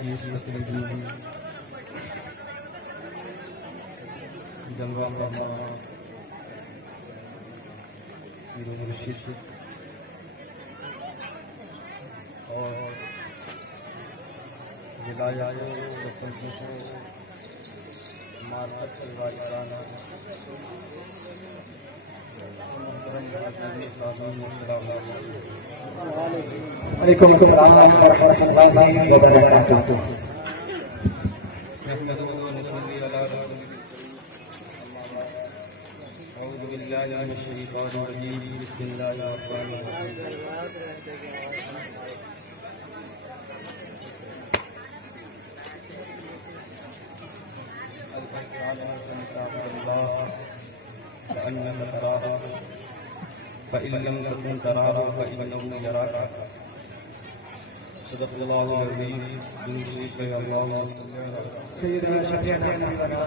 کی اس تقریب میں جلوہ فرما پیر مرشد اور ولایات و سلطنتوں معرفت کے وارثان وعلیکم السلام ورحمۃ اللہ وبرکاتہ. اعوذ باللہ من الشیطان الرجیم بسم اللہ الرحمن الرحیم. فإنك تراه فإن لم تكن تراه فإنه يراك. صدق الله العظيم. بنشرك يا الله سیدنا شفیعنا مولانا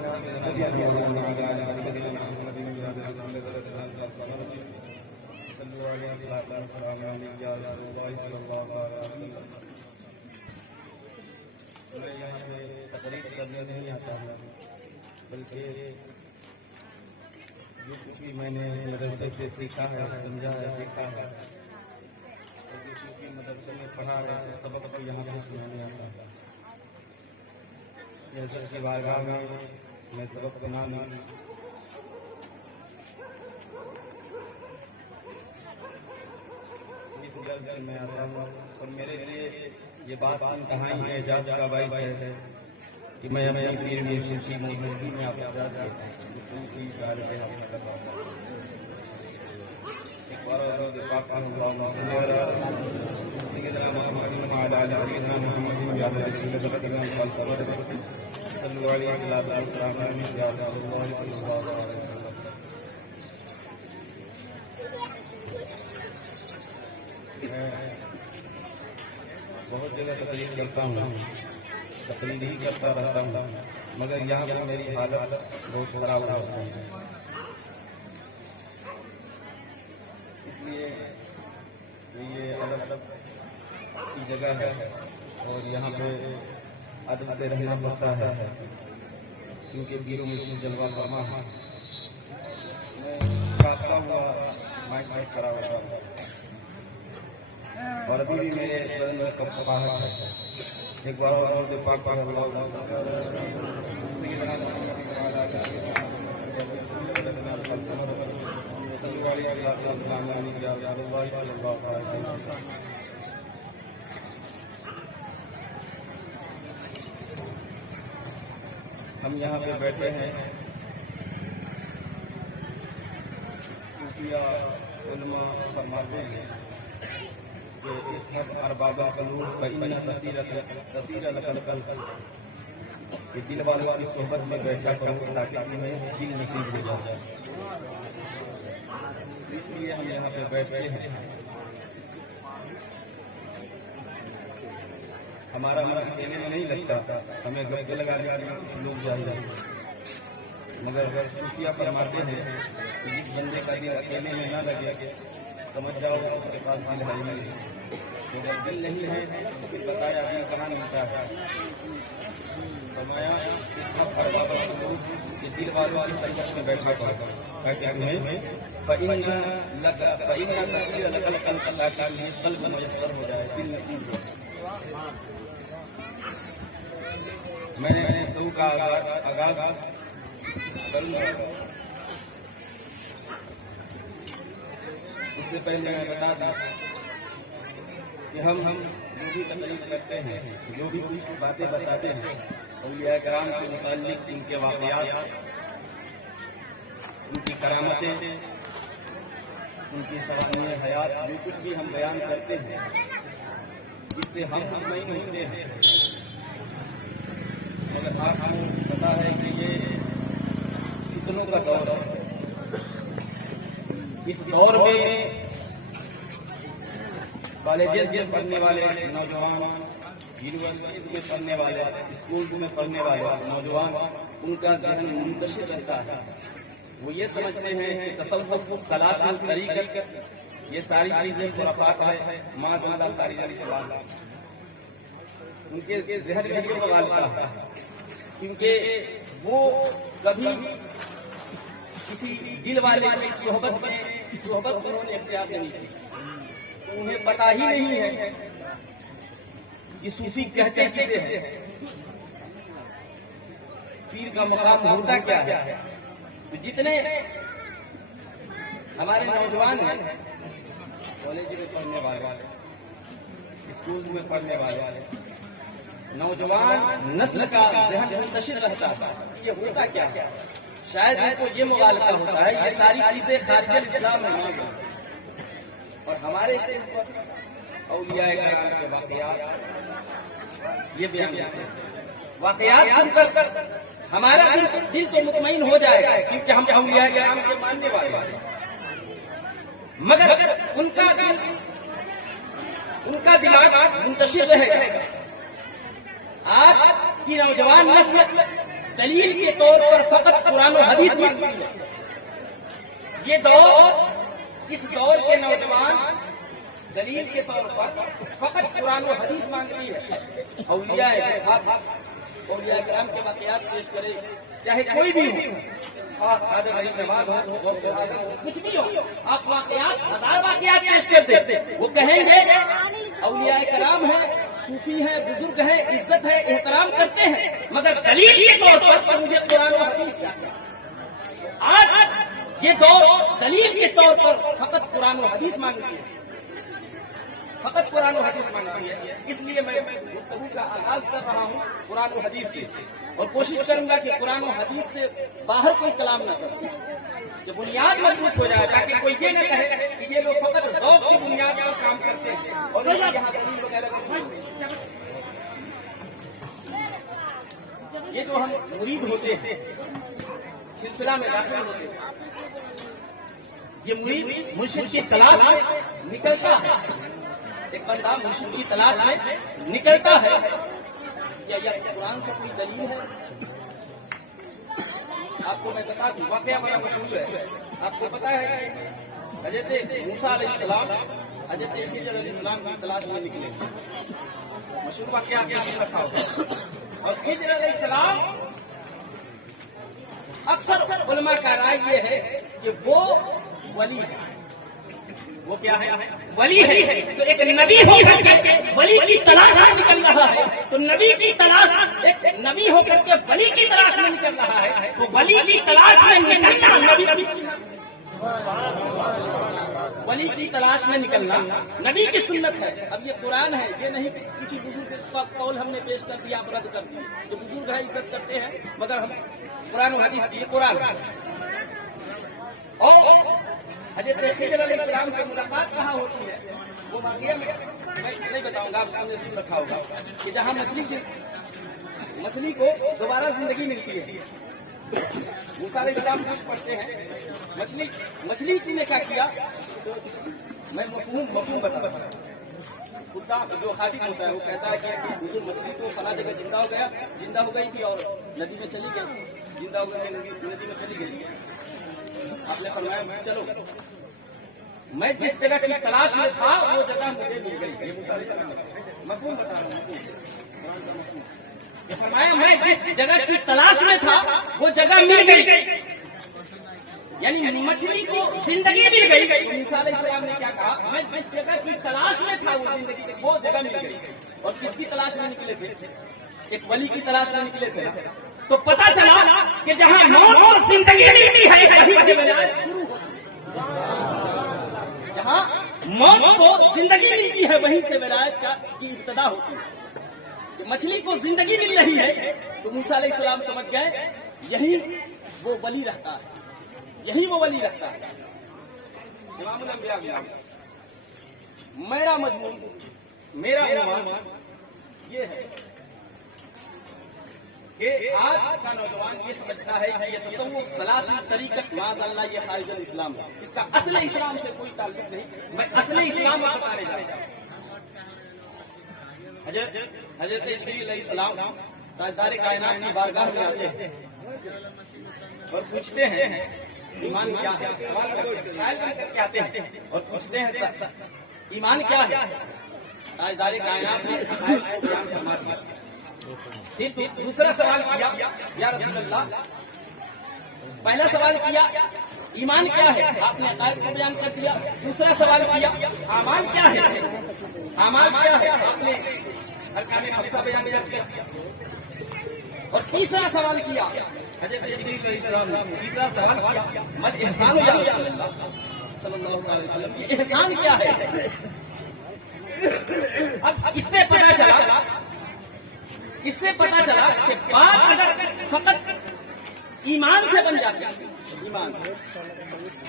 رضی اللہ عنہ. یہاں سے تقریر کرنے نہیں آتا ہے بلکہ جو کچھ بھی میں نے مدرسے سے سیکھا ہے سمجھا ہے دیکھا ہے اور جو کچھ بھی مدرسے میں پڑھا ہے سبق کو یہاں سے سنانے آتا ہے. حضرت کی بارگاہ میں سبق سنا نہیں اس جلد سے میں آتا ہوں اور میرے لیے یہ بات انتہائی ہے اعجاز کا باعث ہے کہ میں اپنی پیر مرشد کی موجودگی میں آپ کو کی سارے پہ حاصل کر رہا ہوں. ایک بار پاک سیدنا محمد وعلی آل سیدنا محمد یا صلی اللہ علیہ وسلم یا اللہ صلی اللہ علیہ وسلم. بہت جگہ تقریر کرتا ہوں تقریر ہی کرتا رہتا ہوں مگر یہاں پر میری حالت بہت خراب ہو جاتی ہے. اس لیے یہ ادب کی جگہ ہے اور یہاں پہ ادب سے رہنا پڑتا ہے کیونکہ پیر مرشد جلوہ فرما ہے. میں کھاتا ہوا مائک کرا ہوتا ہوں اور ابھی بھی میرے بدن میں کپاہٹ ہے. ایک بار اور پاک پاک ہم یہاں پہ بیٹھے ہیں علماء فرماتے ہیں کہ اس حد ارباب قلوب فإن کثیر القلب کہ دل والوں کی صحبت میں بیٹھا کروں تاکہ تمہیں دل نصیب ہو جائے. اس لیے ہم یہاں پہ بیٹھے ہیں. ہمارا من اکیلے میں نہیں لگتا, ہمیں گپے لگانے کے لوگ چاہیے, مگر صوفیہ فرماتے ہیں کہ جس بندے کا دل اکیلے میں نہ لگے سمجھ جاؤ اس کے پاس دل ہے نہیں. اگر دل نہیں ہے تو پھر بتایا دل کہاں ملتا ہے. فرمایا کہ دل والوں کی خدمت میں بیٹھا قلب میسر ہو جائے, دل نصیب ہو. میں نے گفتگو کا آغاز کروں گا. اس سے پہلے میں بتا دوں کہ ہم جو بھی تقریر کرتے ہیں, جو بھی کچھ باتیں بتاتے ہیں اولیاء کرام سے متعلق ان کے واقعات, ان کی کرامتیں, ان کی سوانح حیات, جو کچھ بھی ہم بیان کرتے ہیں اس سے ہم مطمئن ہوتے ہیں. مگر آپ کو پتا ہے کہ یہ فتنوں کا دور ہے. اس دور میں کالجز میں پڑھنے والے نوجوان, یونیورسٹیز میں پڑھنے والے, اسکول میں پڑھنے والے نوجوان, ان کا ذہن منتشر رہتا ہے. وہ یہ سمجھتے ہیں کہ تصوف, سلاسل, طریقت, یہ ساری چیزیں خرافات ہے, معاذ اللہ ساری چیزیں. ان کے ذہن میں یہ مغالطہ ہے، کیونکہ وہ کبھی کسی دل والے کی صحبت انہوں نے اختیار نہیں کی، تو انہیں پتا ہی نہیں ہے کہ صوفی کہتے کسے ہیں، پیر کا مقام ہوتا کیا ہے۔ تو جتنے ہمارے نوجوان ہیں، کالج میں پڑھنے والے، اسکول میں پڑھنے والے نوجوان نسل کا ذہن منتشر رہتا ہے، یہ ہوتا کیا ہے؟ شاید ان کو یہ مغالطہ ہوتا ہے، یہ ساری چیزیں خارج الاسلام میں، اور ہمارے اسٹیج پر اولیاء کرام کے واقعات یہ بیان کرتے ہیں، واقعات سن کر ہمارا دل تو مطمئن ہو جائے گا، کیونکہ ہم اولیاء کرام کے ماننے والے ہیں، مگر ان کا دماغ منتشر رہے گا۔ آج کی نوجوان نسل دلیل کے طور پر فقط قرآن و حدیث مانگتی ہے۔ یہ دور، اس دور کے نوجوان دلیل کے طور پر فقط قرآن و حدیث مانگتی ہے۔ اولیاء کرام کے واقعات پیش کرے، چاہے کوئی بھی ہو، کچھ بھی ہو، آپ واقعات، ہزار واقعات پیش کر دیں، وہ کہیں گے اولیاء کرام ہیں، صوفی ہیں، بزرگ ہیں، عزت ہے، احترام کرتے ہیں، مگر دلیل کے طور پر مجھے قرآن و حدیث چاہیے۔ آج یہ دور دلیل کے طور پر فقط قرآن و حدیث مانگتی ہے، فقط قرآن و حدیث مانگتی ہے۔ اس لیے میں گفتگو کا آغاز کر رہا ہوں قرآن و حدیث سے، اور کوشش کروں گا کہ قرآن و حدیث سے باہر کوئی کلام نہ کروں، کہ بنیاد مضبوط ہو جائے، تاکہ کوئی یہ نہ کہے کہ یہ لوگ فقط ذوق کی بنیاد پر کام کرتے ہیں اور یہاں دلیل وغیرہ کچھ نہیں۔ یہ جو ہم مرید ہوتے ہیں، سلسلہ میں داخل ہوتے ہیں، یہ مرید مرشد کی تلاش میں نکلتا ہے، ایک بندہ مرشد کی تلاش میں نکلتا ہے، کیا یہ قرآن سے کوئی دلیل ہے؟ آپ کو میں بتا دوں، واقعہ بڑا مشہور ہے، آپ کو پتا ہے حضرت موسیٰ علیہ السلام حضرت خضر علیہ السلام کی تلاش میں نکلے، مشہور واقعہ آپ نے رکھا ہوگا۔ اور خضر علیہ السلام، اکثر علماء کا رائے یہ ہے کہ وہ ولی ہے، وہ کیا ہے؟ ولی ہے۔ تو ایک نبی ہو کر کے ولی کی تلاش میں نکل رہا ہے، تو نبی کی تلاش، ایک نبی ہو کر کے ولی کی تلاش میں نکل رہا ہے، تو ولی کی تلاش میں نکلنا ولی کی تلاش میں نکلنا نبی کی سنت ہے۔ اب یہ قرآن ہے، یہ نہیں کسی بزرگ کا قول ہم نے پیش کر دیا، آپ رد کر دیا، تو بزرگ ہے، عزت کرتے ہیں، مگر ہم قرآن و حدیث، یہ قرآن ہے۔ اور حضرت خضر علیہ السلام سے ملاقات کہاں ہوتی ہے؟ وہ واقعہ میں نہیں بتاؤں گا، آپ نے سن رکھا ہوگا کہ جہاں مچھلی کو دوبارہ زندگی ملتی ہے، موسیٰ علیہ السلام کچھ پڑھتے ہیں، مچھلی کی نے کیا کیا، تو میں مفہوم بتا رہا ہوں۔ کتا جو خادم ہوتا ہے وہ کہتا ہے کہ حضور مچھلی کو فلاں جگہ زندہ ہو گئی تھی اور ندی میں چلی گئی، زندہ ہو گئی ندی میں چلی گئی۔ آپ نے فرمایا چلو، میں جس جگہ کی تلاش میں تھا وہ جگہ مجھے مل گئی، یہ موسیٰ علیہ السلام نے مفہوم بتا رہا ہوں۔ فرمایا میں جس جگہ کی تلاش میں تھا وہ جگہ مل گئی، یعنی مچھلی کو زندگی مل گئی۔ موسیٰ علیہ السلام نے کیا کہا؟ میں جس جگہ کی تلاش میں تھا وہ زندگی، وہ جگہ مل گئی۔ اور کس کی تلاش میں نکلے تھے؟ ایک ولی کی تلاش میں نکلے تھے۔ تو پتا چلا کہ جہاں موت اور زندگی ملتی ہے وہیں سے ولایت شروع ہوتی ہے، جہاں موت کو زندگی ملتی ہے وہیں سے ولایت کی ابتدا ہوتی ہے۔ مچھلی کو زندگی مل رہی ہے تو موسیٰ علیہ السلام سمجھ گئے یہی وہ ولی رہتا ہے، یہی وہ ولی رہتا ہے۔ امام الانبیاء، میرا مضمون، میرا عنوان یہ ہے کہ آج کا نوجوان یہ سمجھتا ہے کہ یہ تصوف ثلاثی طریقت معاذ اللہ یہ خارج الاسلام ہے، اس کا اصل اسلام سے کوئی تعلق نہیں۔ میں اصل اسلام بتانے جا رہا ہوں۔ حضرت جبریل علیہ السلام تاجدار کائنات کی بارگاہ میں آتے ہیں اور پوچھتے ہیں ایمان کیا ہے، سوال کر کے آتے ہیں اور پوچھتے ہیں ایمان کیا ہے؟ تاجدار کائنات نے عقائد کو بیان فرما دیا. پھر دوسرا سوال کیا یا رسول اللہ. پہلا سوال کیا ایمان کیا ہے, آپ نے عقائد کو بیان کر دیا. دوسرا سوال کیا اعمال کیا ہے, اعمال کیا ہے, آپ نے ارکان خمسہ بیان کر دیا. اور تیسرا سوال کیا حضرت جبریل علیہ السلام نے, تیسرا سوال کیا مل احسان یا رسول اللہ صلی اللہ علیہ وسلم, یہ احسان کیا ہے. اب اس سے پتا چلا کہ بات اگر فقط ایمان سے بن جاتی ہے, ایمان.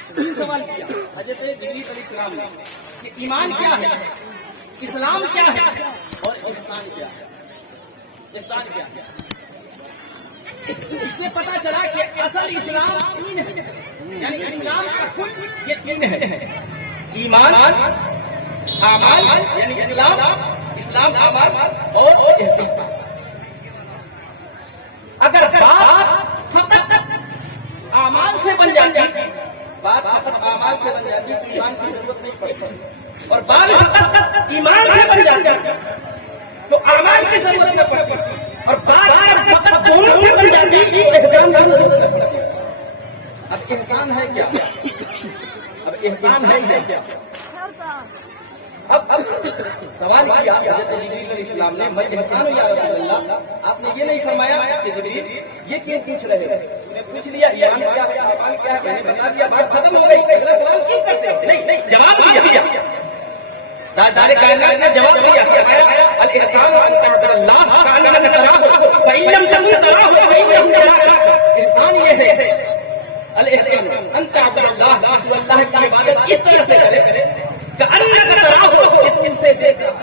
تین سوال کیا حضرت جبریل علیہ السلام نے کہ ایمان کیا ہے, اسلام کیا ہے اور احسان کیا ہے. احسان کیا ہے, اس سے پتا چلا کہ اصل اسلام تین ہے, یعنی اسلام کا کل یہ تین ہے, ایمان, اعمال یعنی اسلام اعمال اور احسان. اگر بات فقط اعمال سے بن جاتی, بات فقط اعمال سے بن جاتی تو ایمان کی ضرورت نہیں پڑتی, اور بات فقط ایمان سے بن جاتی تو اعمال کی ضرورت نہ پڑتی, اور بات فقط دونوں سے بن جاتی تو احسان کی ضرورت نہ پڑتی. اب احسان ہے کیا, اب احسان ہے کیا. اب سوال کیا حضرت جبریل علیہ السلام نے میں احسان یا رسول اللہ, آپ نے یہ نہیں فرمایا کہ جبریل یہ کیوں پوچھ رہے ہیں, پوچھ لیا ایمان کیا ہے, اعمال کیا ہے, میں نے بتا دیا, بات ختم ہو گئی. اگلا سوال کیوں کرتے ہیں, نہیں جواب دیا. تاجدار کائنات نے جواب دیا کہ الاحسان ان تعبد اللہ کانک تراہ فإن لم تکن تراہ فإنہ یراک. احسان یہ ہے, الاحسان ان تعبد اللہ, تو اللہ کی عبادت اس طرح سے کرے کہ انک تراہ, تم سے دیکھ رہا,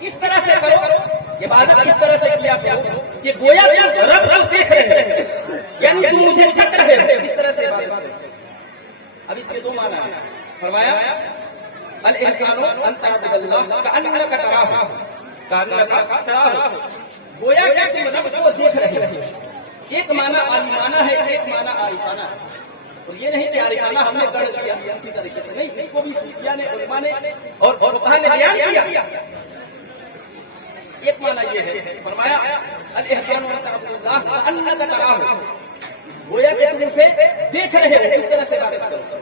اس طرح سے کرو عبادت, اس طرح سے کیا کرو کہ گویا تم رب دیکھ رہے ہیں, یعنی تم مجھے دیکھ رہے ہو, اس طرح سے عبادت. اب اس کے دو معنی ہیں. فرمایا الاحسان ان تعبد اللہ کانک تراہ, کانک تراہ گویا کہ تم رب کو دیکھ رہے ہو. ایک معنی عالمانہ ہے, ایک معنی عارفانہ ہے. اور یہ نہیں کہ عارفانہ ہم نے کر دیا اسی طریقے سے, نہیں, اس کو بھی صوفیاء نے, علماء نے اور فقہاء نے بیان کیا. ایک معنی یہ ہے, فرمایا الاحسان ان تعبد اللہ کانک تراہ, گویا کہ تم اسے دیکھ رہے ہو, اس طرح سے عبادت کرو.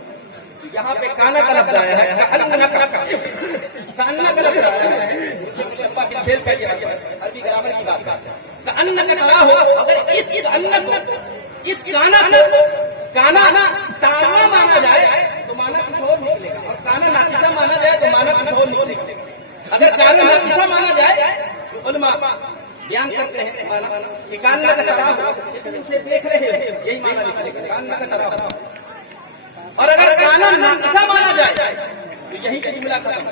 یہاں پہ کانا کا لفظ آیا ہے, کانا کا لفظ آیا ہے, عربی گرامر کی بات کرتے ہیں. کانک تراہ, اگر اس کانا کو کانا تانا مانا جائے تو مانا کچھ اور نکلے گا, اور کانا ناقصہ مانا جائے تو مانا کچھ اور نکلے گا. اگر کانا ناقصہ مانا جائے تو علماء بیان کرتے ہیں کہ کانک تراہ سے دیکھ رہے ہیں, یہی مانا نکلے گا کانک تراہ. اور اگر کانا ناقصہ مانا جائے تو یہی کا جملہ ختم,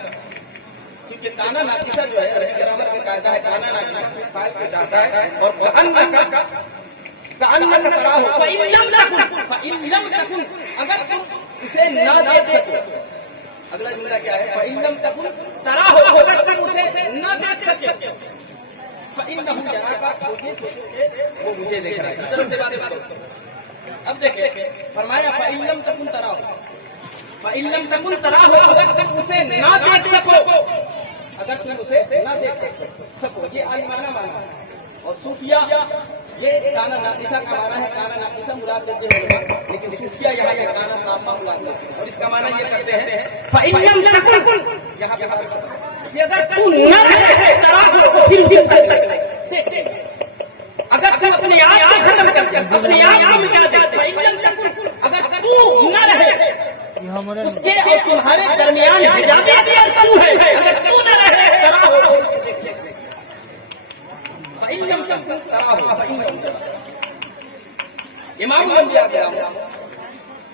کیونکہ کانا ناقصہ جو ہے عربی گرامر کا قاعدہ ہے, کانا ناقصہ سے فاعل پہ جاتا ہے, اور کانک تراہ فإن لم تکن, اگر تم اسے نہ دیکھ سکو. اگلا جملہ کیا ہے, فإن لم تکن تراہ, اگر تم اسے نہ دیکھ سکے فإنہ یراک, وہ مجھے دیکھ رہا ہے. اس طرح سے بات کرو. اب دیکھیں فرمایا فإن لم تکن تراہ, فإن لم تکن تراہ, اگر تم اسے نہ دیکھ سکو, اگر تم اسے نہ دیکھ سکو. یہ عالمانہ معنی ہے. اور صوفیاء یہ کانا ناقصہ کا معنی ہے, کانا ناقصہ مراد دیتے ہیں, لیکن صوفیاء یہاں پہ کانا تامہ مراد دیتے ہیں, اور اس کا معنی یہ کرتے ہیں فإن لم تکن, یہاں پہ اگر تم نہ دیکھ تراہ تو پھر دیکھ, اگر تم اپنے آپ کو ختم کر دیا, اپنے آپ کو مٹا دیا, فإن لم تکن, اگر تو نہ رہے, اس کے اور تمہارے درمیان حجاب تو ہے, اگر تو نہ رہے تراہ, فإن لم تکن تراہ فإنہ یراک. امام الانبیاء کرام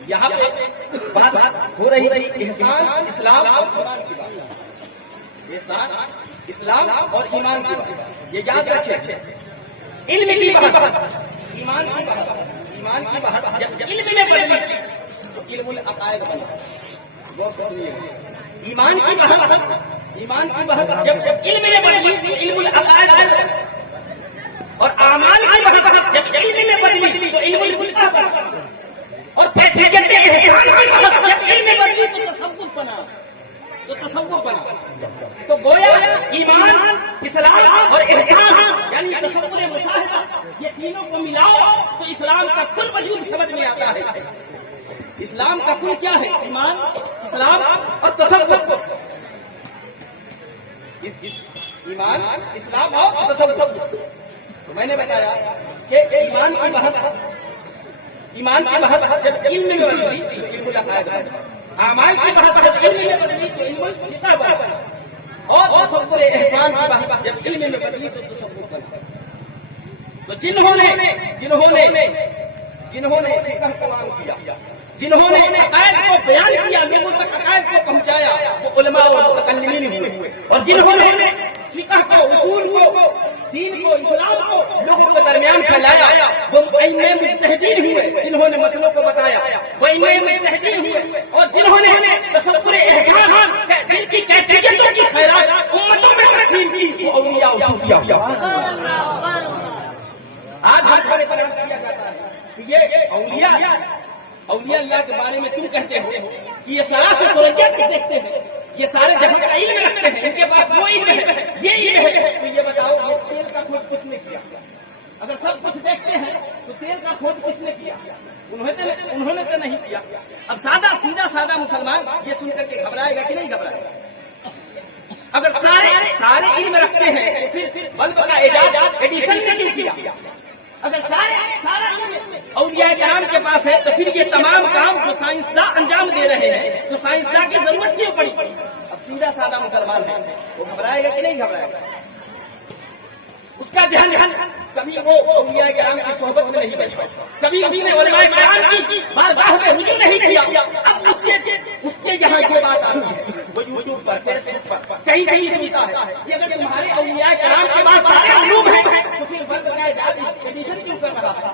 یہاں پہ بات ہو رہی تھی احسان, اسلام اور ایمان کی بات. احسان, اسلام اور ایمان کی بات, یہ یاد رکھیں. علم کی بحث, ایمان کی بحث, ایمان کی بحث جب علم میں بدلی تو علم العقائد بنا. بہت سنیے, ایمان کی بحث, ایمان کی بحث جب علم میں بدلی تو علم العقائد بنا, اور اعمال کی بحث جب علم میں بدلی تو علم الفقہ بنا, اور احسان کی بحث جب علم میں بدلی تو تصوف بنا. تو تصوف بنا. تو گویا ایمان، اسلام اور احسان یعنی تصور مشاہدہ، یہ تینوں کو ملاؤ تو اسلام کا کل وجود سمجھ میں آتا ہے. اسلام کا کل کیا ہے؟ ایمان، اسلام اور تصور. ایمان، اسلام اور تصور. تو میں نے بتایا کہ ایمان کی بحث جب علم میں بدلی تو علم العقائد بنا، اعمال کی بحث جب علم میں بدلی تو علم الفقہ بنا، اور تصور احسان کی بحث جب علم میں بدلی تو تصور بنا. تو جنہوں نے فقہ تمام کیا، جنہوں نے عقائد کو بیان کیا، لوگوں تک عقائد کو پہنچایا، وہ علماء اور متکلمین ہوئے. اور جنہوں نے فقہ کو، اصول کو، دین کو، اسلام کو لوگوں کے درمیان پھیلایا، وہ ائمہ مجتہدین ہوئے. جنہوں نے مسئلوں کو بتایا وہ ائمہ مجتہدین ہوئے. اور جنہوں نے تصور احسان دل کی کیفیتوں کی خیرات امتوں میں تقسیم کی، وہ اولیاء و صوفیاء. آج ہر بڑے طرح کیا جاتا ہے کہ یہ اولیاء اللہ کے بارے میں تم کہتے ہو کہ یہ سرا سے سورجیت دیکھتے ہیں، یہ سارے جگہ کا علم رکھتے ہیں، ان کے پاس وہ علم ہے، یہ علم ہے. تو یہ بتاؤ یہ تیل کا کھوج کس نے کیا؟ اگر سب کچھ دیکھتے ہیں تو تیل کا کھوج کس نے کیا؟ انہوں نے تو نہیں کیا. اب سادہ مسلمان یہ سن کر کے گھبرائے گا کہ نہیں گھبرائے گا؟ اگر سارے علم رکھتے ہیں تو پھر بلب کا ایجاد ایڈیشن نے کیوں کیا؟ اگر سارا علم اولیاء کرام کے پاس ہے تو پھر یہ تمام کام جو سائنسداں انجام دے رہے ہیں تو سائنسداں کی ضرورت کیوں پڑی؟ اب سادہ مسلمان ہے وہ گھبرائے گا کہ نہیں گھبرائے گا؟ اس کا ذہن کبھی وہ اولیاء کرام کی صحبت میں نہیں بیٹھا، کبھی اس نے علماء کرام کی بارگاہ میں رجوع نہیں کیا. اب اس کے یہاں یہ بات آتی ہے، وہ یوٹیوب پر، فیس بک پر کہیں سنتا ہے کہ اگر تمہارے اولیاء کرام کے پاس سارے علوم ہیں تو پھر بلب کا ایڈیشن کیوں کر رہا ہے؟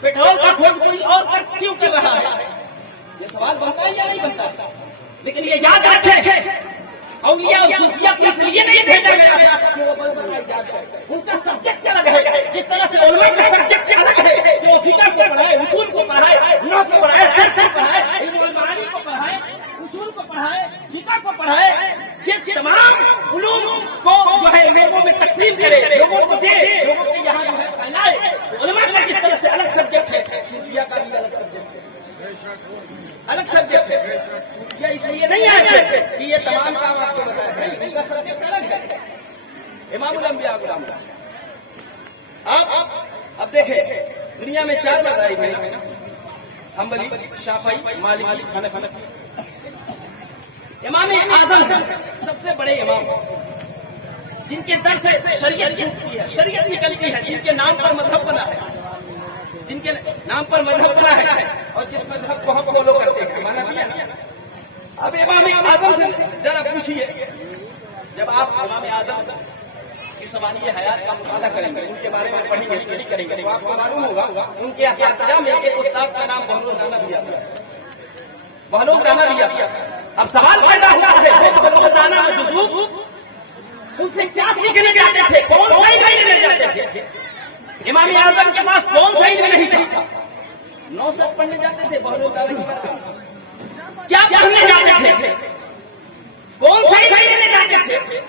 پیٹرول کا کھوج کوئی اور کیوں کر رہا ہے؟ یہ سوال بنتا ہے یا نہیں بنتا؟ لیکن یہ یاد رکھیں اولیاء اور صوفیاء کو اس لیے نہیں بھیجا گیا کہ وہ بلب کا ایجاد ہے. ان کا سبجیکٹ الگ ہے، جس طرح سے علماء کا سبجیکٹ الگ ہے کہ وہ فقہ کو پڑھائے، اصول کو پڑھائے، نحو کو پڑھائے، صرف کو پڑھائے، علم المعانی کو پڑھائے، اصول کو پڑھائے، فقہ کو پڑھائے. یہ تمام علوم کو جو ہے لوگوں میں تقسیم کرے، لوگوں کو دے، لوگوں کے یہاں جو ہے پھیلائے. علماء کا جس طرح سے الگ سبجیکٹ ہے، صوفیاء کا بھی الگ سبجیکٹ ہے. صوفیاء اس لیے نہیں آتے کہ یہ تمام کام آپ کو بتایا ہے، ان کا سبجیکٹ الگ ہے. امام الانبیاء غلام اب دیکھیں دنیا میں 4 مذاہب ہیں، حنبلی، شافعی، مالکی، حنفی. امام اعظم سب سے بڑے امام جن کے در سے شریعت نکلتی ہے، شریعت نکلتی ہے، جن کے نام پر مذہب بنا ہے، جن کے نام پر مذہب بنا ہے اور جس مذہب کو ہم فالو کرتے ہیں، مانا بھی ہے. اب امام اعظم سے ذرا پوچھیے، جب آپ امام اعظم کی سوانح حیات کا مطالعہ کریں گے، ان کے بارے میں پڑھیں گے، اسٹڈی کریں گے، تو آپ کو معلوم ہوگا ان کے اساتذہ میں ایک استاد کا نام بہلول دانا بھی آتا ہے. بہلول دانا بھی آتا ہے. اب سوال پیدا ہوا ہے وہ بہلول دانا جزو ان سے کیا سیکھنے جاتے تھے، کون سا علم لینے جاتے تھے؟ امام اعظم کے پاس کون سا علم نہیں تھا؟ 900 پڑھنے جاتے تھے. بہلول دانا کی بات کیا پڑھنے جاتے تھے؟ کون سا علم لینے جاتے تھے؟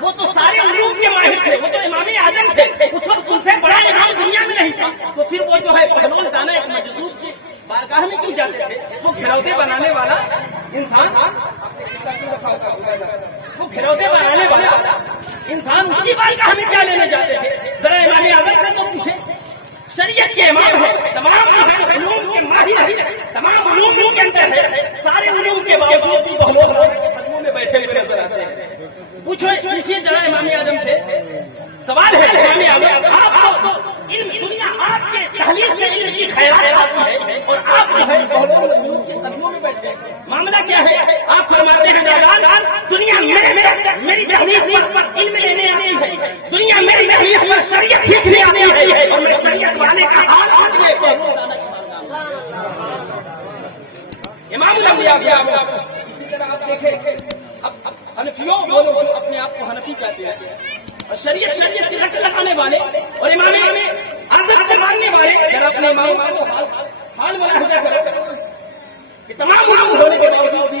وہ تو سارے علوم کے ماہر تھے، وہ تو امام اعظم تھے. اس وقت ان سے بڑا امام دنیا میں نہیں تھا. تو پھر وہ جو ہے بہلول دانا ایک مجذوب کی بارگاہ میں کیوں جاتے تھے؟ وہ گھروتے بنانے والا انسان، وہ گھروتے بنانے والا انسان اس کی بارگاہ میں کیا لینے جاتے تھے؟ ذرا امام اعظم سے تو پوچھے. شریعت کے امام ہے، تمام علوم کے ماہر ہے، تمام علوم کے اندر ہے، سارے علوم کے باوجود بھی بہلول دانا کے قدموں میں بیٹھے ہوئے نظر آتے ہیں. پوچھیے ذرا امام اعظم سے. سوال ہے امام اعظم آپ علم دنیا آپ کے تحلیل سے علم کی خیرات آتی ہے اور آپ جو ہے بہلول کے قدموں میں بیٹھے. معاملہ کیا ہے؟ آپ فرماتے ہیں جان دنیا میری تحلیل پر علم لینے آتی ہے، دنیا میری تحلیل پر شریعت سیکھنے آتی ہے اور میں شریعت والے کا حال امام الانبیاء. اسی طرح آپ دیکھیں اب حنفیوں وہ لوگ اپنے آپ کو حنفی کہتے ہیں اور شریعت کی رٹ لگانے والے اور امام اعظم کو ماننے والے اگر اپنے امام کو حال ملاحظہ کرو کہ تمام علوم ہونے کے باوجود بھی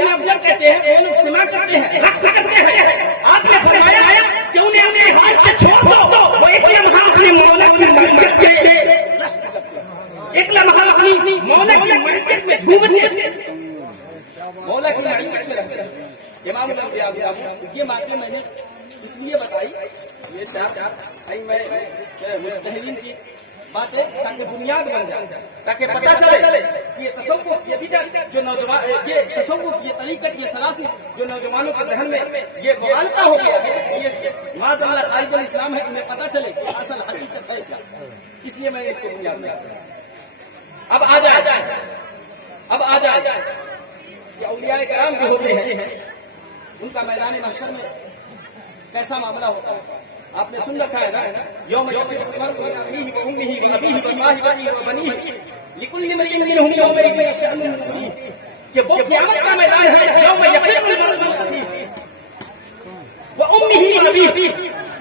اپنے افضل کہتے ہیں وہ لوگ سما کرتے ہیں رقص کرتے ہیں آپ نے فرمایا ہے کہ انہیں اپنے ہاتھ سے چھوڑ دو وہ ایک لمحہ اپنے مولا کی ملکیت کے رشک کرتے ہیں ایک لمحہ اپنی مولا کی ملکیت میں جھومتے ہیں مولا کی ملکیت میں رہتے ہیں امام الانبیاء یہ باتیں میں نے اس لیے بتائی یہ چاہیے میں مجتہدین کی باتیں تاکہ بنیاد بن جائے تاکہ پتہ چلے کہ یہ تصوف یہ بدعت جو نوجوان یہ تصوف یہ طریقت یہ سلاسل جو نوجوانوں کے ذہن میں یہ مغالطہ ہو گیا ہے یہ معاذ اللہ خارج الاسلام ہے انہیں پتہ چلے کہ اصل حقیقت ہے کیا اس لیے میں اس کو بنیاد میں اب آ جائے کہ اولیاء کرام جو ہوتے ہیں ان کا میدان محشر میں کیسا معاملہ ہوتا ہے آپ نے سن رکھا ہے نا یوم یفر المرء من اخیہ و امہ و ابیہ و صاحبتہ و بنیہ لکل امرئ منہم یومئذ شأن یغنیہ کہ وہ قیامت کا میدان ہے یوم یفر المرء من اخیہ و امہ و ابیہ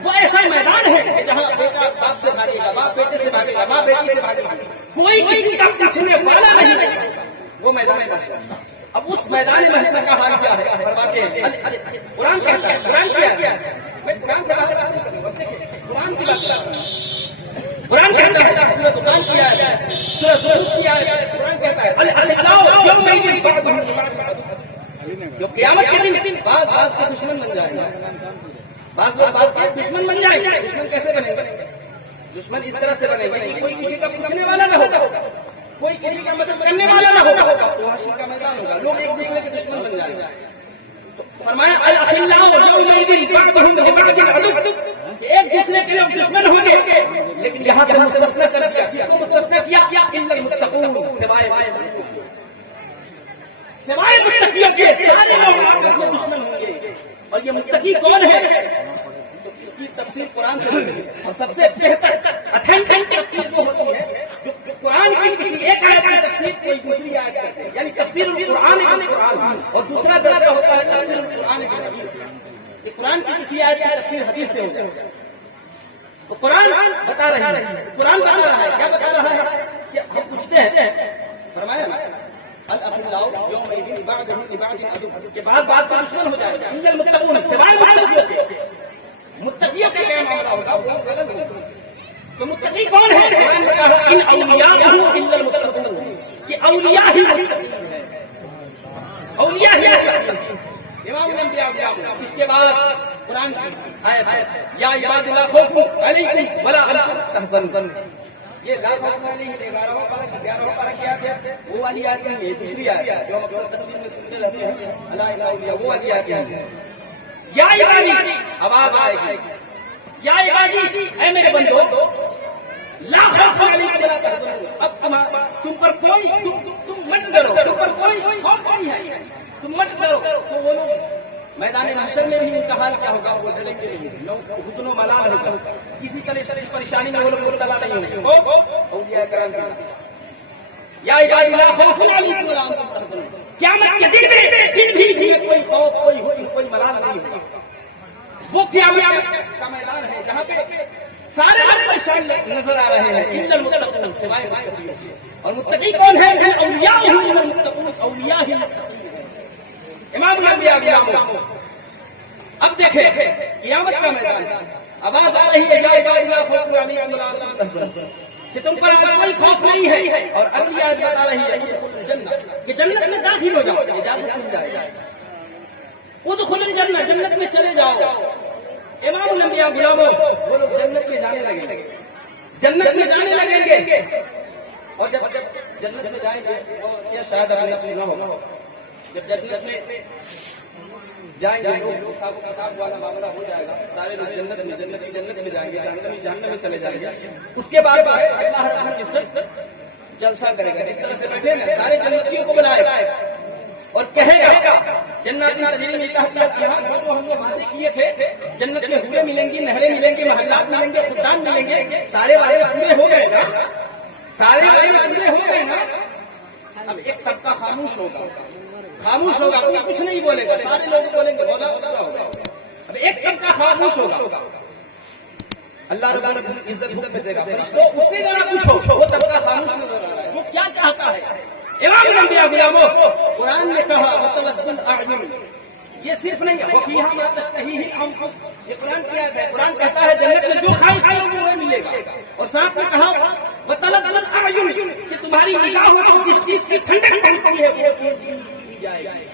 وہ ایسا میدان ہے کہ جہاں بیٹا باپ سے بھاگے گا باپ بیٹے سے بھاگے گا ماں بیٹی سے بھاگے گا کوئی کسی کا پوچھنے والا نہیں وہ میدان محشر اب اس میدان محشر کا حال کیا ہے فرماتے ہیں قرآن کہتا ہے قرآن کیا ہے قرآن کی بات قرآن کی بات قرآن کہتا ہے سورۃ قرآن کیا ہے سورۃ کیا ہے قرآن کہتا ہے جو قیامت کے دن بعض کے دشمن بن جائیں گے بعض کے دشمن بن جائیں گے دشمن کیسے بنے گا دشمن اس طرح سے بنے گا کوئی کسی کا پوچھنے والا نہ ہوگا کوئی کسی کا مدد کرنے والا نہ ہوگا تو حشر کا میدان ہوگا لوگ ایک دوسرے کے دشمن بن جائیں گے فرمایا الاخلاء یومئذ بعضهم لبعض عدو کہ ایک دوسرے کے لوگ دشمن ہوں گے لیکن یہاں سے مستثنی کر دیا کس کو مستثنی کیا الا المتقون سوائے متقیوں کے سارے لوگ آپس میں دشمن ہوں گے اور یہ متقی کون ہے تو اس کی تفسیر قرآن سے ہوتی ہے اور سب سے بہتر اتھینٹک تفسیر وہ ہوتی ہے جو قرآن کی کسی ایک آیت کی تفسیر کوئی دوسری آیت کرتے ہیں یعنی تفسیر القرآن بالقرآن اور دوسرا درجہ ہوتا ہے تفسیر القرآن بالحدیث یہ قرآن کی کسی آیت کی تفسیر حدیث سے ہوتی ہے تو قرآن بتا رہا ہے قرآن بتا رہا ہے کیا بتا رہا ہے کہ ہم پوچھتے ہیں فرمایا الاخلاء یومئذ بعضهم لبعض عدو کے بعد بات کا دشمن ہو جائے گا ان المتقون سوائے متقیوں کا کیا معاملہ ہوگا وہ غلط ہوگا تو متقی کون ہے قرآن نے کہا ان اولیاء الا المتقون کہ اولیاء ہی متقی ہیں اولیاء ہی امام الانبیاء اس کے بعد قرآن کی آیت ہے یا عباد اللہ خوف علیکم ولا انتم تحزنون یہ لا خوف علیہم 11 پارہ کیا گیا وہ والی آیت ہے دوسری آیت جو مقصد تفسیر میں سنتے رہتے ہیں اللہ الہ وہ والی آیت ہے یا عبادی آواز آئے گی یا عبادی اے میرے بندو لا خوف علیکم ولا تحزنون اب تم پر کوئی تم مت ڈرو تم پر کوئی خوف نہیں ہے تم مت ڈرو تو وہ لوگ میدان محشر میں بھی ان کا حال کیا ہوگا وہ ڈریں گے نہیں لوگ حسن و ملال ہوگا کسی طرح کی پریشانی میں وہ لوگ مبتلا نہیں ہوں گے اولیاء کرام یا عبادی لا خوف علیکم ولا انتم تحزنون قیامت کے دن بھی کوئی خوف کوئی حسن کوئی ملال نہیں ہوگا وہ قیامت کا میدان ہے جہاں پہ سارے لوگ پریشان نظر آ رہے ہیں الا المتقون سوائے متقیوں کے اور متقی کون ہے اولیاء ہی المتقون اولیاء ہی متقین امام الانبیاء اب دیکھیں قیامت کا میدان آواز آ رہی ہے یا عباد لا خوف علیکم ولا انتم تحزنون کہ تم پر کوئی خوف نہیں ہے اور اگلی آیت بتا رہی ہے جنت کہ جنت میں داخل ہو جاؤ اجازت مل جائے ادخلوا الجنہ جنت میں چلے جاؤ امام الانبیاء غلاموں وہ لوگ جنت میں جانے لگیں گے جنت میں جانے لگیں گے اور جب جنت میں جائیں گے یا شاید ابھی نہ ہو جب جنت میں جائیں گے لوگ صاحب کتاب والا معاملہ ہو جائے گا سارے لوگ جنت میں جائیں گے جہنم میں چلے جائیں گے اس کے بعد اللہ تعالیٰ کی عزت جلسہ کرے گا جس طرح سے بیٹھے نا سارے جنتیوں کو بلائے گا اور کہے گا جنت میں یہاں جو ہم نے وعدے کیے تھے جنت میں حوریں ملیں گی نہریں ملیں گی محلات ملیں گے خدام ملیں گے سارے وعدے پورے ہو گئے نا سارے وعدے پورے ہو گئے نا اب ایک طبقہ خاموش ہوگا کوئی کچھ نہیں بولے گا سارے لوگ بولیں گے ہوگا اب ایک طبقہ خاموش ہوگا اللہ رب العزت حکم دے گا فرشتوں اس سے ذرا پوچھو وہ طبقہ خاموش نظر آ رہا ہے وہ کیا چاہتا ہے امام الانبیاء غلاموں، قرآن نے کہا وَتَلَدُّ الْأَعْيُنِ، یہ صرف نہیں ہے وَفِيهَا مَا تَشْتَهِيهِ الْأَنفُسُ، یہ قرآن کیا ہے؟ قرآن کہتا ہے جنت میں جو خواہش کرو گے وہ ملے گا، اور ساتھ میں کہا وَتَلَدُّ الْأَعْيُنِ کہ تمہاری نگاہوں کو جس چیز سے ٹھنڈک پہنچتی ہے وہ چیز دی جائے گی۔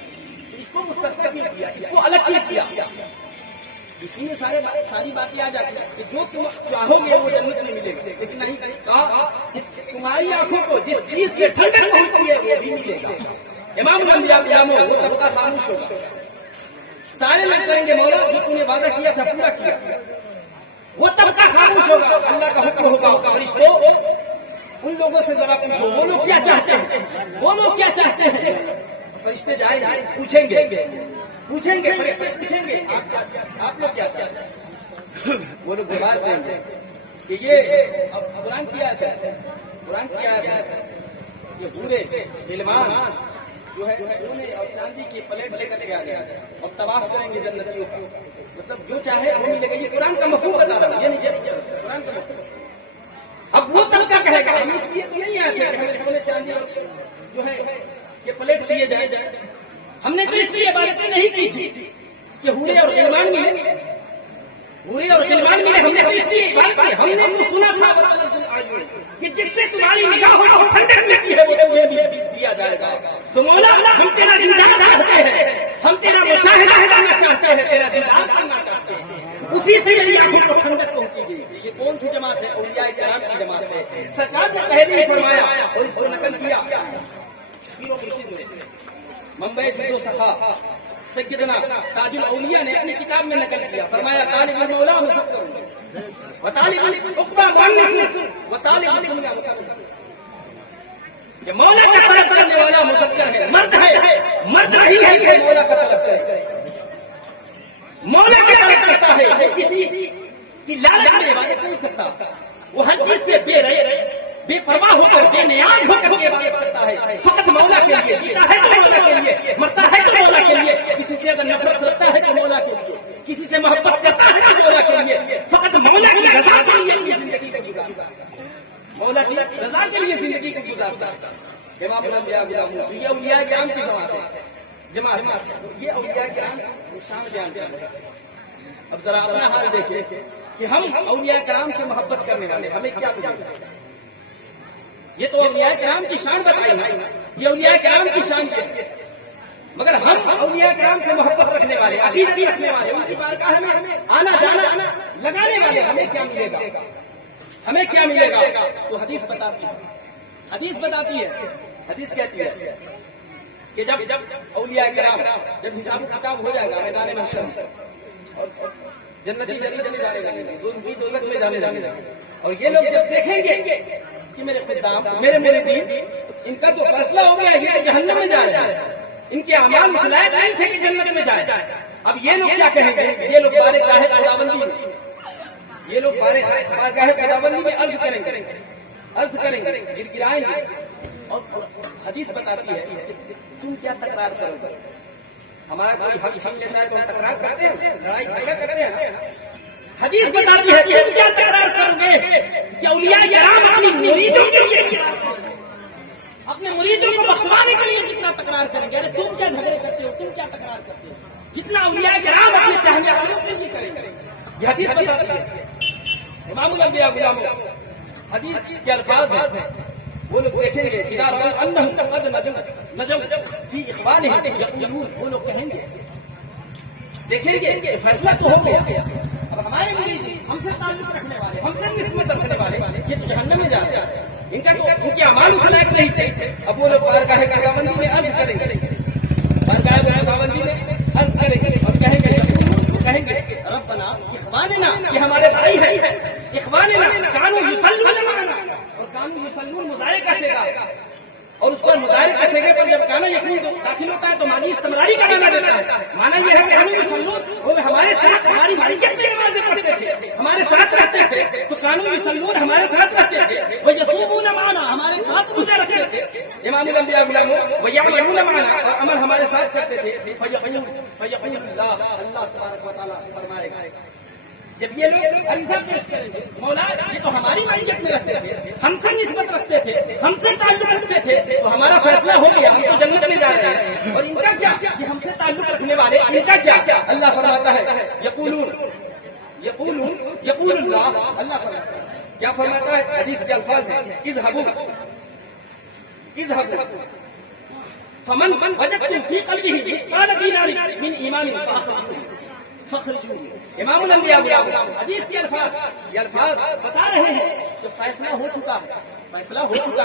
اس کو مستثنی نہیں کیا، اس کو الگ نہیں کیا، اسی میں ساری باتیں آ جاتی ہیں کہ جو تم چاہو گے وہ جنت میں ملے گا، لیکن نہیں کہا تمہاری آنکھوں کو جس چیز سے ٹھنڈک پہنچتی ہے وہ بھی ملے گا۔ امام الانبیاء غلاموں، وہ طبقہ خاموش ہوگا، سارے لوگ کریں گے مولا جو تم نے وعدہ کیا تھا پورا کیا، وہ طبقہ خاموش ہوگا، اللہ کا حکم ہوگا فرشتوں ان لوگوں سے ذرا پوچھو وہ لوگ کیا چاہتے ہیں، وہ لوگ کیا چاہتے ہیں۔ فرشتے جائیں پوچھیں گے فرشتے پوچھیں گے آپ لوگ کیا چاہتے ہیں، وہ لوگ جواب دیں گے کہ یہ قرآن کی آیت ہے یہ پورے غلمان جو ہے سونے اور چاندی کی پلیٹ لے کر کے آ گیا اور طواف کریں گے جنتیوں کا، مطلب جو چاہے وہ ملے گا، یہ قرآن کا مفہوم بتا رہا ہوں، یہ نہیں قرآن کا مفہوم۔ اب وہ طبقہ کہے گا ہم اس لیے تو نہیں آتے کہ ہمیں سونے چاندی اور جو ہے یہ پلیٹ لیے جائے، ہم نے تو اس لیے عبادتیں نہیں کی تھی کہ حورے اور غلمان ملے، ہم نے تو اس لیے عبادت کی، ہم نے تو سنا تھا کہ جس سے تمہاری نگاہ کو ٹھنڈک ملتی ہے وہ تمہیں بھی دیا جائے گا۔ تو مولا ہم تیرا دیدار چاہتے ہیں، ہم تیرا مشاہدہ کرنا چاہتے ہیں، تیرا دیدار کرنا چاہتے ہیں، اسی سے میری آنکھوں کو ٹھنڈک پہنچی گئی۔ یہ کون سی جماعت ہے؟ اولیاء کرام کی جماعت ہے۔ سرکار نے پہلے ہی فرمایا اور اس کو نقل کیا ممبئی جو صفا سیدنا تاج الاولیاء نے اپنی کتاب میں نقل کیا، فرمایا طالب المولا مذکر و طالب العقبہ مؤنث و طالب الدنیا مذکر، کہ مولا کا طلب کرنے والا مذکر ہے، مرد رہی ہے کہ مولا کا طلب کرے، مولا کا طلب کرتا ہے، وہ کسی کی لالچ میں عبادت نہیں کرتا، وہ ہر چیز سے بے پرواہ ہو کر بے نیاز ہو کر کے عبادت کرتا ہے، فقط مولا کے لیے جیتا ہے تو مولا کے لیے، مرتا ہے تو مولا کے لیے، کسی سے اگر نفرت رکھتا ہے تو مولا کے لیے، کسی سے محبت کرتا ہے تو مولا کے لیے، فقط مولا کی رضا کے لیے اپنی زندگی کو گزارتا ہے، مولا کی رضا کے لیے زندگی کو گزارتا ہے۔ امام الانبیاء غلاموں، یہ اولیاء کرام کی جماعت، یہ اولیاء کرام شان بیان کرتے ہیں۔ اب ذرا اپنا حال دیکھیں کہ ہم اولیاء کرام سے محبت کرنے والے ہمیں کیا ملے گا؟ یہ تو اولیاء کرام کی شان بتائی نا، یہ اولیاء کرام کی شان ہے، مگر ہم اولیاء کرام سے محبت رکھنے والے، عقیدت رکھنے والے، ان کی بارگاہ میں آنا جانا لگانے والے، ہمیں کیا ملے گا؟ ہمیں کیا ملے گا؟ تو حدیث بتاتی ہے، حدیث کہتی ہے کہ جب اولیاء کرام جب حساب و کتاب ہو جائے گا میدان محشر اور جنتی جنت میں جانے لگیں گے، دوزخی دوزخ میں جانے لگیں گے، اور یہ لوگ جب دیکھیں گے کہ میرے خدام میرے دین ان کا تو فیصلہ ہو گیا یہ تو جہنم میں جا رہے ہیں، ان کے اعمال اس لائق نہیں تھے کہ جنت میں جائیں، اب یہ لوگ کیا کہیں گے؟ یہ لوگ بارگاہ خداوندی میں عرض کریں گے، گڑگڑائیں گے، اور حدیث بتاتی ہے تم کیا تکرار کرو گے؟ ہمارا کوئی حق ہم لینا ہے تو ہم تکرار کرتے ہیں، لڑائی جھگڑا کرتے ہیں، حدیث بتاتی ہے کہ تم کیا تکرار کرو گے کہ اولیاء کرام اپنی مریدوں کے لیے اپنے مریدوں کو بخشوانے کے لیے جتنا تکرار کریں گے، ارے تم کیا جھگڑے کرتے ہو، تم کیا تکرار کرتے ہو، جتنا اولیاء کرام اپنے چاہنے والوں کے لیے کریں گے، یہ حدیث بتاتی ہے۔ امام الانبیاء غلاموں، حدیث کے الفاظ ہیں، وہ لوگ دیکھیں گے وہ لوگ کہیں گے، دیکھیں گے فیصلہ تو ہو گیا، اب ہمارے مرید ہم سے تعلق رکھنے والے، ہم سے نسبت رکھنے والے یہ تو جہنم میں جا رہے ہیں، ان کا تو ان کے اعمال اس لائق نہیں تھے، اب وہ لوگ بارگاہ خداوندی میں عرض کریں گے، بارگاہ خداوندی میں عرض کریں گے اور کہیں گے ربنا اخواننا، یہ ہمارے بھائی ہیں، اخواننا کانوا یصلون معنا، اور کانوا یصلون مضارع کا صیغہ، اور اس پر مظاہر کا صیغے پر جب کانا یقین داخل ہوتا ہے تو ماضی استمراری کا معنی دیتا ہے، مانا یہ ہے کہ ہم یصلون وہ ہمارے ساتھ ہماری مالکیت میں نمازیں پڑھتے تھے، ہمارے ساتھ رہتے تھے، تو کانوا یصلون ہمارے ساتھ رہتے تھے، وہ یصومون معنا ہمارے ساتھ روزے رکھتے تھے، امام الانبیاء غلاموں وہ یعملون معنا اور عمل ہمارے ساتھ کرتے تھے، فیقول اللہ تبارک و تعالی فرمائے گا جب یہ لوگ عریضہ پیش کریں گے مولا یہ تو ہماری معیت میں رکھتے تھے, ہم سے نسبت رکھتے تھے, ہم سے تعلق رکھتے تھے, تو ہمارا فیصلہ ہو گیا, ہم تو جنت میں جا رہے ہیں, اور ان کا کیا, یہ ہم سے تعلق رکھنے والے ان کا کیا. اللہ فرماتا ہے یقول اللہ, اللہ فرماتا ہے, کیا فرماتا ہے, حدیث کے الفاظ ہیں, اذهبوا فمن وجدتم في قلبه مثقال دینار من ایمان فاخرجوه. امام الانبیاء حدیث کے الفاظ, یہ الفاظ بتا رہے ہیں کہ فیصلہ ہو چکا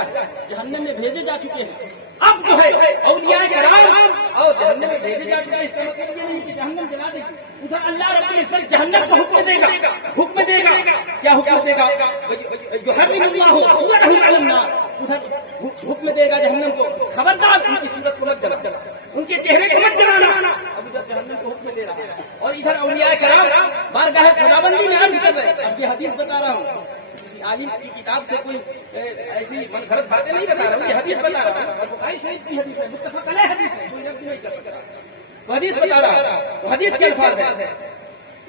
ہے, جہنم میں بھیجے جا چکے ہیں. اب جو ہے اولیاء کرام اور جہنم میں بھیجے جا چکے ہیں, اس کا مطلب یہ نہیں کہ جہنم جلا دے گی. ادھر اللہ رب العزت جہنم کو حکم دے گا, کیا حکم دے گا, یحرم اللہ صورتہ علی النار, ادھر حکم دے گا جہنم کو, خبردار ان کی صورت کو مت جلا, ان کے چہرے کو مت جلانا. اب ادھر جہنم کو حکم دے رہا ہے, اور ادھر اولیاء کرام بارگاہ خداوندی میں عرض کر رہے ہیں. اب یہ حدیث بتا رہا ہوں, کسی عالم کی کتاب سے کوئی ایسی من گھڑت باتیں نہیں بتا رہا ہوں, یہ حدیث بتا رہا ہوں, اور بخاری شریف کی حدیث ہے, متفق علیہ حدیث ہے, کوئی رد نہیں کر سکتا. تو حدیث بتا رہا ہوں, تو حدیث کے الفاظ ہیں,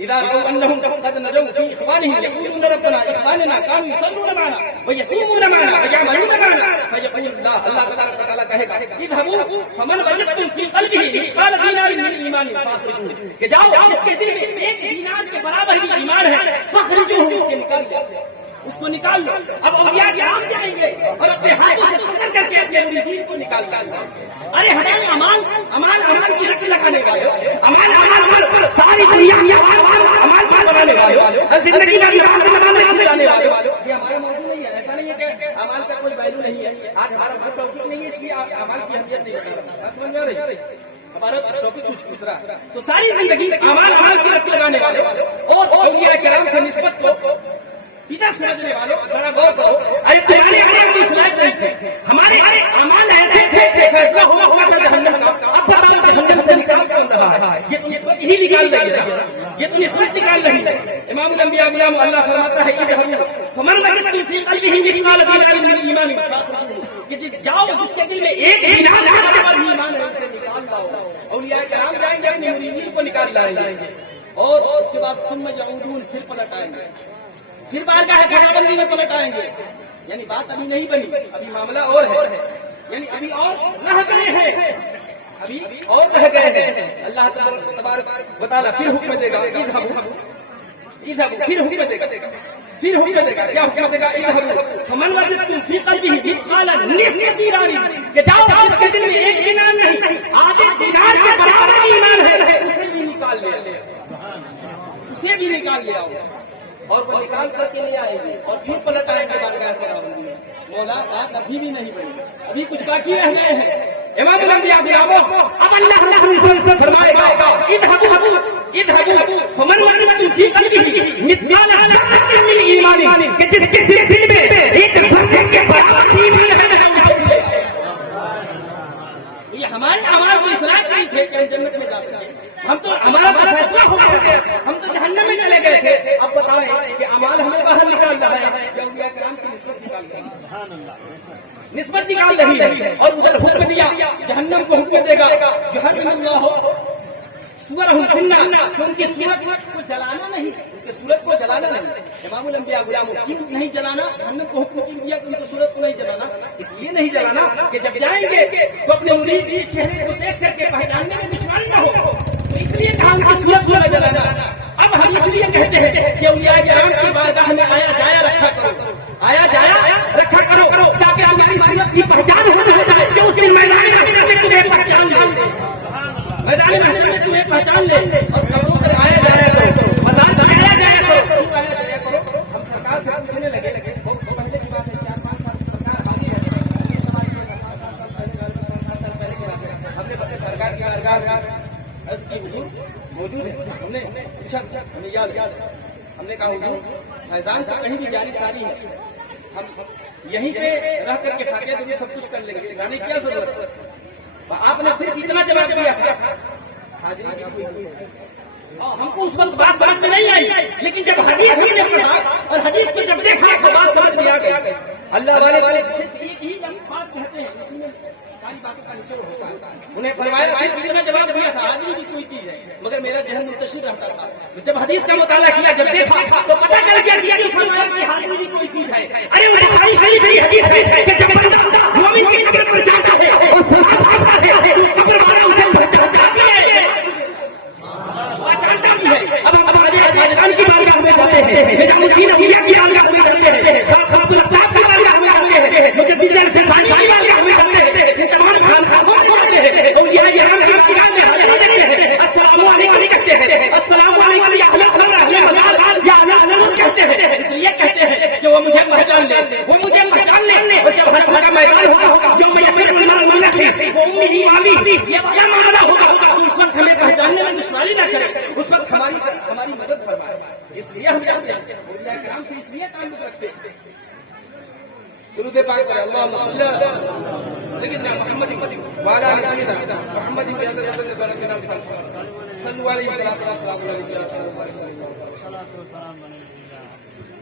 اذا رأوا انهم قد نجوا في اخوانهم يقولون ربنا اخواننا كانوا يصلون معنا ويصومون معنا ويعملون معنا فيقول الله, اللہ تبارک و تعالیٰ کہے گا, اذهبوا فمن وجدتم في قلبه مثقال دینار من ایمان فاخرجوه, کہ جاؤ جس کے دل میں ایک دینار کے برابر بھی ایمان ہے, فاخرجوه, اس کو نکال لو. اب اولیاء کرام جائیں گے اور اپنے ہاتھوں سے پکڑ کر کے اپنے مریدین کو نکال لیں گے. ارے ہمارے امان کی رٹ لگانے والے, امان ساری دنیا میں امان بنانے والے, زندگی میں جانے والے, یہ ہمارا موضوع نہیں ہے. ایسا نہیں ہے کہ امان کا کوئی ویلو نہیں ہے, آج ہمارا ٹاپک نہیں ہے, اس لیے آپ امان کی اہمیت نہیں ہے, سمجھ میں رہی. ہمارا ٹاپک کچھ دوسرا. تو ساری زندگی امان کی رٹ لگانے والے اور اولیاء کرام سے نسبت کو ادھر سمجھنے والوں ذرا غور کرو. ارے تمہارے امان کی اصلاح نہیں تھے, ہمارے امان ایسے تھے کہ فیصلہ ہوا تھا جہنم کا, اب جہنم سے نکال کر رہا ہے, یہ تو نسبت ہی نکال رہی ہے, یہ تو نسبت نکال رہی ہے. امام الانبیاء غلام اللہ فرماتا ہے فمن وجدتم فی قلبہ مثقال ذرۃ من ایمان فاخرجوه, کہ جاؤ جس کے دل میں ایک دینار کا ایمان ہے اسے نکال لاؤ. اولیاء کرام جائیں گے اپنے مریدین کو نکال لائیں گے, اور اس کے بعد ثم یعودون, پھر پلٹ آئیں گے, پھر بارگاہ خداوندی میں پلٹ آئیں گے. یعنی بات ابھی نہیں بنی, ابھی معاملہ اور ہے, یعنی ابھی اور رہ گئے ہیں, ابھی اور رہ گئے ہیں. اللہ تبارک و تعالیٰ پھر حکم دے گا, اذهبوا, پھر حکم دے گا, کیا حکم دے گا, اذهبوا فمن وجدتم في قلبه مثقال نصف دینار, کہ جاؤ جس کے دل میں ایک دینار نہیں, آدھے دینار کے برابر ایمان ہے, اسے بھی نکال لے آؤ, اور وہ نکال کر کے لے آئیں گے, اور پھر پلٹ آئیں گے بارگاہ خداوندی میں. مولا بات ابھی بھی نہیں بنی, ابھی کچھ باقی رہ گئے ہیں. امام الانبیاء اب اللہ فرمائے گا اذهبوا فمن وجدتم في قلبه مثقال ذرة من ایمان, کہ جس کے دل میں ایک ذرے کے برابر ایمان ہے. یہ ہمارے اعمال کی اصلاح نہیں تھے کہ ہم جنت میں جا سکیں, ہم تو ہمارا فیصلہ ہو گیا, ہم تو جہنم میں چلے گئے تھے. اب بتائیں کہ اعمال ہمیں باہر نکال رہا ہے یا اولیاء کرام کی نسبت نکال رہی ہے, اور ادھر حکم دیا جہنم کو حکم دے گا یحرم اللہ صورہم فی النار, ان کی صورت کو جلانا نہیں, ان کی صورت کو جلانا نہیں. امام الانبیاء غلام کیوں نہیں جلانا, جہنم کو حکم کیوں دیا کہ ان کی صورت کو نہیں جلانا, اس لیے نہیں جلانا کہ جب جائیں گے تو اپنے مرید کے چہرے کو دیکھ کر کے پہچاننے میں دشواری نہ ہو, تو اس لیے کہا ان کی صورت کو نہ جلانا. اب ہم اس لیے کہتے ہیں کہ اولیاء کرام کی بارگاہ میں آیا جایا رکھا کرو, تاکہ ہماری صورت کی پہچان ہو جائے, کہ اس دن میدان محشر میں تمہیں پہچان لے, میدان محشر میں تمہیں پہچان لے, اور قبروں پر آیا جایا کرو, بازار سے آیا جایا کرو. ہم سرکار سے پوچھنے لگے, پہلے کی بات ہے 4-5 سال سرکار حاضر ہے, یہ سوال کیا 7 سال پہلے کی بات ہے, ہم نے اپنے سرکار کی بارگاہ عرض کی حضور موجود ہے, ہم نے پوچھا, ہمیں یاد, ہم نے کہا حضور فیضان تو کہیں بھی جاری ساری ہے, ہم یہیں پہ رہ کر کے فاتحہ تو بھی سب کچھ کر لیں گے, جانے کی کیا ضرورت ہے. آپ نے صرف اتنا جواب دیا تھا, ہم کو اس وقت بات سمجھ میں نہیں آئی, لیکن جب حدیث ہم نے پڑھا اور حدیث کو جب دیکھا تو بات سمجھ میں آ گئی. اللہ والے صرف ایک ہی بات کہتے ہیں, اسی میں ساری باتوں کا نچوڑ ہوتا ہے. انہیں فرمایا اتنا جواب دیا تھا, آدمی بھی کوئی چیز ہے, مگر میرا ذہن منتشر رہتا تھا. جب حدیث کا مطالعہ کیا, جب دیکھا تو پتہ چل گیا کہ یہ فرمایا کہ حاضری بھی کوئی چیز ہے. ارے بخاری شریف کی حدیث ہے کہ جب بندہ مومن کی قبر پر جاتا ہے اور سلام پڑھتا ہے تو قبر والا اسے بچاتا ہے, بچاتا بھی ہے. اب ہم خواجہ کی بارگاہ میں جاتے ہیں, نظامالدین اولیاء کی بارگاہ میں جاتے ہیں, عبد الرزاق کی بارگاہ میں جاتے ہیں, مجدد الفسانی کی بارگاہ میں جاتے ہیں, تمام خانقاہوں میں جاتے ہیں, اولیاء کرام کی بارگاہ میں حاضری دیتے ہیں, السلام علیکم کہتے ہیں, السلام علیکم یا اہل مزار یا اہل نور کہتے ہیں. اس لیے کہتے ہیں کہ وہ مجھے پہچان لے, وہ مجھے پہچان لے, اور جب حشر کا میدان ہوگا جو میں پھر ماننا ہے وہ امی امامی یہ کیا ماننا ہوگا, اس وقت ہمیں پہچاننے میں دشواری نہ کرے, اس وقت ہماری مدد فرمائے. اس لیے ہم جانتے ہیں اولیاء کرام سے اس لیے تعلق رکھتے ہیں. درود پاک پر اللهم صل على سيدنا محمد وعلى ال سيدنا محمد صلى الله عليه وسلم.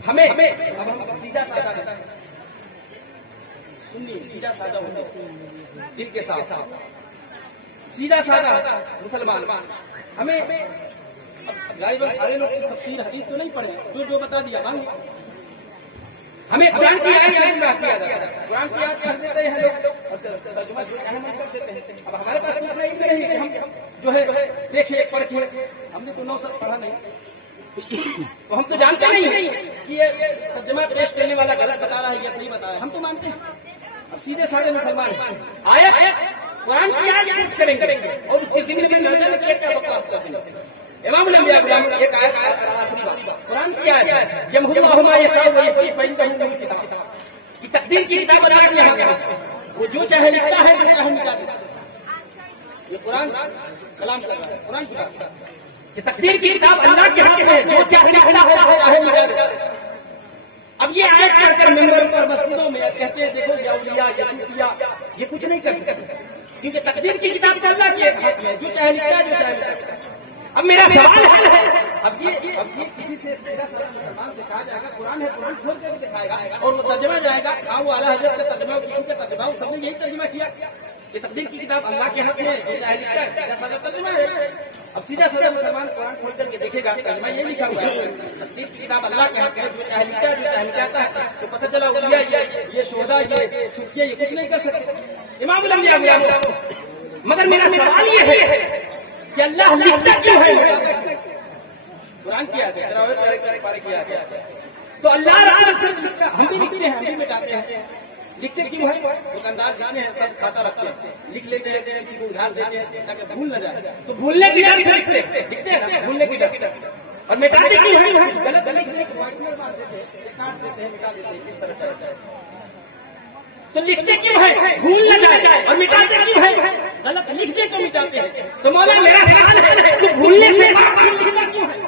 ہمیں سیدھا سادہ سنی, سیدھا سادہ ہونا دل کے ساتھ, سیدھا سادہ مسلمان. ہمیں غالباً سارے لوگ تفسیر حدیث تو نہیں پڑھے, جو بتا دیا مان لیا. ہمیں قرآن کی آیت سمجھنا کیا جاتا ہے, قرآن کی آیت پڑھ دیتے ہیں لوگ اور ترجمہ جو کہنا من کر دیتے ہیں. اب ہمارے پاس اتنا علم نہیں کہ ہم جو ہے دیکھیں پرکھیں, ہم نے تو 900 پڑھا نہیں, تو ہم تو جانتے نہیں کہ یہ ترجمہ پیش کرنے والا غلط بتا رہا ہے یا صحیح بتا رہا ہے, ہم تو مانتے ہیں. اب سیدھے سارے مسلمان آیت قرآن کی آیت پوچھ کریں گے اور اس کی زندگی میں نظر میں کیا بکواس کرتے ہیں. امام الانبیاء غلام ایک آیت قرآن کی آیت ہے, یمحو اللہ ما یشاء ویثبت فإنہ ام الکتاب. یہ تقدیر کی کتاب اللہ کے ہاتھ میں, وہ جو چاہے لکھتا ہے, جو چاہے مٹا دیتا ہے. یہ قرآن کلام کر رہا ہے, قرآن کی بات ہے. یہ تقدیر کی کتاب اللہ کے ہاتھ میں ہے, جو چاہے لکھنا ہے, جو چاہے مٹا دیتا ہے. اب یہ آیت پڑھ کر ممبر پر مسجدوں میں کہتے ہیں دیکھو یہ اولیاء, یہ صوفیاء, یہ کچھ نہیں کر سکتے کیونکہ تقدیر کی کتاب تو اللہ کے ہاتھ میں ہے, جو چاہے لکھتا ہے, جو چاہے مٹا دیتا ہے. اب میرا سوال ہے, اب یہ کسی سے سیدھا سادہ مسلمان سے کہا جائے گا قرآن ہے, قرآن کھول کر بھی دکھائے گا اور وہ ترجمہ جائے گا, ہاں وہ اعلیٰ حضرت کا ترجمہ, کسی کا ترجمہ, سب نے یہی ترجمہ کیا. یہ تقدیر کی کتاب اللہ کے ہاتھ میں ہے, جو چاہے لکھتا ہے, سیدھا سادہ ترجمہ ہے. اب سیدھا سادہ مسلمان قرآن کھول کر کے دیکھے گا, ترجمہ یہ لکھا ہوا ہے تقدیر کی کتاب اللہ کے ہاتھ میں ہے, جو چاہے لکھتا ہے, جو چاہے مٹاتا ہے. تو پتہ چلا اولیاء یہ شہداء, یہ صوفیاء, یہ کچھ نہیں کر سکتے. امام الانبیاء غلام. مگر میرا سوال یہ ہے کہ اللہ لکھتا کیوں ہے؟ قرآن کی آیت ہے, تو اللہ ہم بھی لکھتے ہیں, ہم بھی مٹاتے ہیں. لکھتے کیوں ہیں؟ دکاندار جانے ہیں, سب کھاتا رکھتے ہیں, لکھ لیتے ہیں, کسی کو ادھار دیتے ہیں تاکہ بھول نہ جائے. تو بھولنے کی ڈر سے لکھتے ہیں, بھولنے کی ڈر سے. اور مٹاتے کیوں ہیں؟ غلط لکھنے کو مار دیتے ہیں, کاٹ دیتے ہیں, مٹا دیتے ہیں, کس طرح چلتا ہے. تو لکھتے کیوں ہے؟ بھول نہ جائے. اور مٹاتے کیوں ہے؟ غلط لکھتے تو مٹاتے ہیں. تو مولا میرا سوال ہے, تو بھولنے سے لکھنا کیوں ہے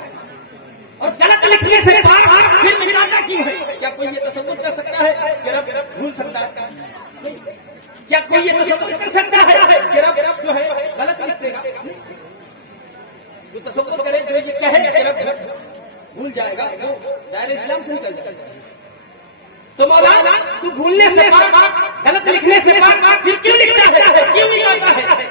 اور غلط لکھنے سے پھر مٹاتا کیوں ہے؟ کیا کوئی یہ تصور کر سکتا ہے کہ رب بھول سکتا ہے؟ کیا کوئی یہ تصور کر سکتا ہے کہ رب جو ہے غلط لکھ دے گا؟ جو تصور کرے, جو یہ کہے کہ رب بھول جائے گا, وہ دائرہ اسلام سے نکل جائے گا. تو مولا تو بھولنے سے غلط لکھنے سے پھر کیوں لکھتا ہے, کیوں مٹاتا ہے,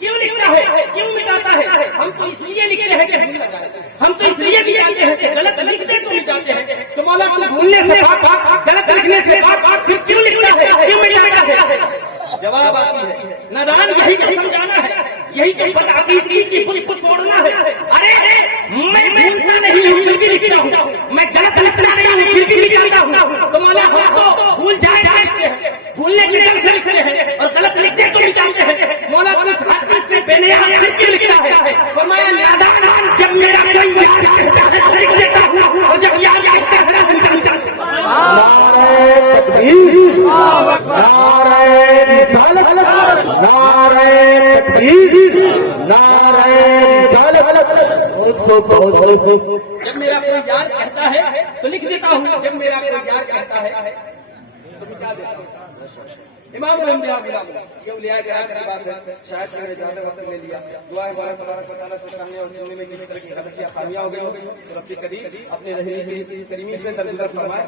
کیوں لکھتا ہے, کیوں مٹاتا ہے؟ ہم تو اس لیے لکھتے ہیں کہ بھول نہ جائے, ہم تو اس لیے مٹاتے ہیں کہ غلط لکھتے تو مٹاتے ہیں. تو مولا تو بھولنے سے غلط لکھنے سے پھر کیوں لکھتا ہے, کیوں مٹاتا ہے؟ جواب آتی ہے, نادان یہی تو سمجھانا ہے, یہی تو بتاتی تھی کہ خود توڑنا ہے. ارے میں بھولتا نہیں ہوں پھر بھی لکھتا ہوں, میں غلط لکھتا نہیں ہوں پھر بھی لکھتا ہوں. تو مولا ہم تو بھول جائے لکھتے ہیں, بھولنے کی ڈر سے لکھتے ہیں اور غلط لکھتے تو مٹاتے ہیں. مولا تو اس حدیث سے بے نیاز پھر کیوں لکھتا ہے؟ فرمایا نادان جب میرا کوئی یاد کرتا ہے تو لکھ دیتا ہوں, اور جب یاد کرتا ہے تو مٹاتا ہوں. نعرہ تکبیر, نعرہ رسالت, نعرہ تکبیر, نعرہ رسالت. جب میرا کوئی یار کہتا ہے تو لکھ دیتا ہوں, جب میرا کوئی یار کہتا ہے تو مٹا دیتا ہوں. امام الانبیاء غلام. یہ اولیاء کرام کی بات ہے, شاید میں نے زیادہ وقت لے لیا. دعا ہے بارک تبارک و تعالیٰ سے سامنے اور سننے میں کسی طرح کی غلطیاں خامیاں ہو گئی, رب کریم اپنے رحیم کریمی سے درگزر فرمائے.